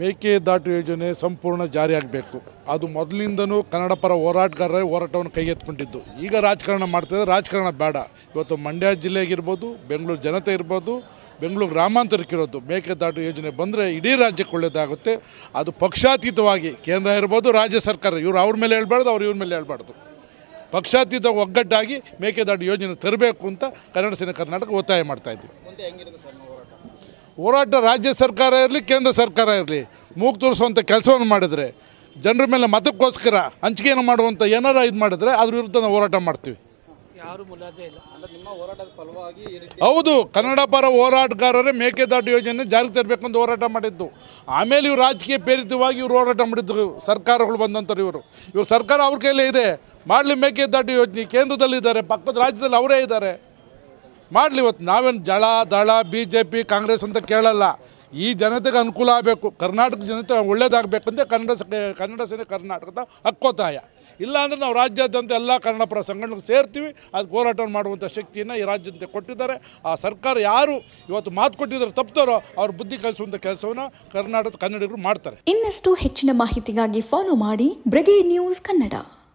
ಮೇಕೆದಾಟು ಯೋಜನೆ ಸಂಪೂರ್ಣ ಜಾರಿಯಾಗಬೇಕು. ಅದು ಮೊದಲಿಂದನೂ ಕನ್ನಡ ಪರ ಹೋರಾಟಗಾರರೇ ಹೋರಾಟವನ್ನು ಕೈಗೆತ್ತಿಕೊಂಡಿದ್ದು. ಈಗ ರಾಜಕಾರಣ ಮಾಡ್ತಿದ್ದಾರೆ, ರಾಜಕಾರಣ ಬೇಡ. ಇವತ್ತು ಮಂಡ್ಯ ಜಿಲ್ಲೆಗಿರ್ಬೋದು, ಬೆಂಗಳೂರು ಜನತೆ ಇರ್ಬೋದು, ಬೆಂಗಳೂರು ಗ್ರಾಮಾಂತರಕ್ಕಿರೋದು ಮೇಕೆದಾಟು ಯೋಜನೆ ಬಂದರೆ ಇಡೀ ರಾಜ್ಯಕ್ಕೆ ಒಳ್ಳೆಯದಾಗುತ್ತೆ. ಅದು ಪಕ್ಷಾತೀತವಾಗಿ ಕೇಂದ್ರ ಇರ್ಬೋದು, ರಾಜ್ಯ ಸರ್ಕಾರ ಇವರು ಅವ್ರ ಮೇಲೆ ಹೇಳ್ಬಾರ್ದು, ಅವ್ರು ಇವ್ರ ಮೇಲೆ ಹೇಳ್ಬಾರ್ದು. ಪಕ್ಷಾತೀತ ಒಗ್ಗಟ್ಟಾಗಿ ಮೇಕೆದಾಟು ಯೋಜನೆ ತರಬೇಕು ಅಂತ ಕನ್ನಡ ಸೇನೆ ಕರ್ನಾಟಕ ಒತ್ತಾಯ ಮಾಡ್ತಾಯಿದ್ವಿ. ಹೋರಾಟ ರಾಜ್ಯ ಸರ್ಕಾರ ಇರಲಿ, ಕೇಂದ್ರ ಸರ್ಕಾರ ಇರಲಿ, ಮೂಗು ತೋರಿಸುವಂಥ ಕೆಲಸವನ್ನು ಮಾಡಿದರೆ, ಜನರ ಮೇಲೆ ಮತಕ್ಕೋಸ್ಕರ ಹಂಚಿಕೆಯನ್ನು ಮಾಡುವಂಥ ಏನಾರ ಇದು ಮಾಡಿದ್ರೆ ಅದ್ರ ವಿರುದ್ಧ ನಾವು ಹೋರಾಟ ಮಾಡ್ತೀವಿ. ಹೌದು, ಕನ್ನಡ ಪರ ಹೋರಾಟಗಾರರೇ ಮೇಕೆದಾಟು ಯೋಜನೆ ಜಾರಿಗೆ ತರಬೇಕು ಅಂತ ಹೋರಾಟ ಮಾಡಿದ್ದು. ಆಮೇಲೆ ಇವರು ರಾಜಕೀಯ ಪ್ರೇರಿತವಾಗಿ ಇವರು ಹೋರಾಟ ಮಾಡಿದ್ದು. ಸರ್ಕಾರಗಳು ಬಂದಂಥವ್ರು ಇವಾಗ ಸರ್ಕಾರ ಅವ್ರ ಕೈಲೇ ಇದೆ, ಮಾಡಲಿ ಮೇಕೆದಾಟು ಯೋಜನೆ. ಕೇಂದ್ರದಲ್ಲಿದ್ದಾರೆ, ಪಕ್ಕದ ರಾಜ್ಯದಲ್ಲಿ ಅವರೇ ಇದ್ದಾರೆ, ಮಾಡಲಿ. ಇವತ್ತು ನಾವೇನು ಜಳ ದಳ BJP ಕಾಂಗ್ರೆಸ್ ಅಂತ ಕೇಳಲ್ಲ. ಈ ಜನತೆಗೆ ಅನುಕೂಲ ಆಗಬೇಕು, ಕರ್ನಾಟಕ ಜನತೆ ಒಳ್ಳೇದಾಗಬೇಕಂತ ಕನ್ನಡ ಸೇನೆ ಕರ್ನಾಟಕದ ಹಕ್ಕೊತ್ತಾಯ. ಇಲ್ಲಾಂದರೆ ನಾವು ರಾಜ್ಯಾದ್ಯಂತ ಎಲ್ಲ ಕನ್ನಡ ಪರ ಸಂಘಟನೆಗೆ ಸೇರ್ತೀವಿ. ಅದಕ್ಕೆ ಹೋರಾಟ ಮಾಡುವಂಥ ಶಕ್ತಿಯನ್ನು ಈ ರಾಜ್ಯದಂತೆ ಕೊಟ್ಟಿದ್ದಾರೆ. ಆ ಸರ್ಕಾರ ಯಾರು ಇವತ್ತು ಮಾತು ಕೊಟ್ಟಿದ್ದಾರೆ ತಪ್ತಾರೋ ಅವ್ರ ಬುದ್ಧಿ ಕಲಿಸುವಂಥ ಕೆಲಸವನ್ನು ಕರ್ನಾಟಕದ ಕನ್ನಡಿಗರು ಮಾಡ್ತಾರೆ. ಇನ್ನಷ್ಟು ಹೆಚ್ಚಿನ ಮಾಹಿತಿಗಾಗಿ ಫಾಲೋ ಮಾಡಿ ಬ್ರಿಗೇಡ್ ನ್ಯೂಸ್ ಕನ್ನಡ.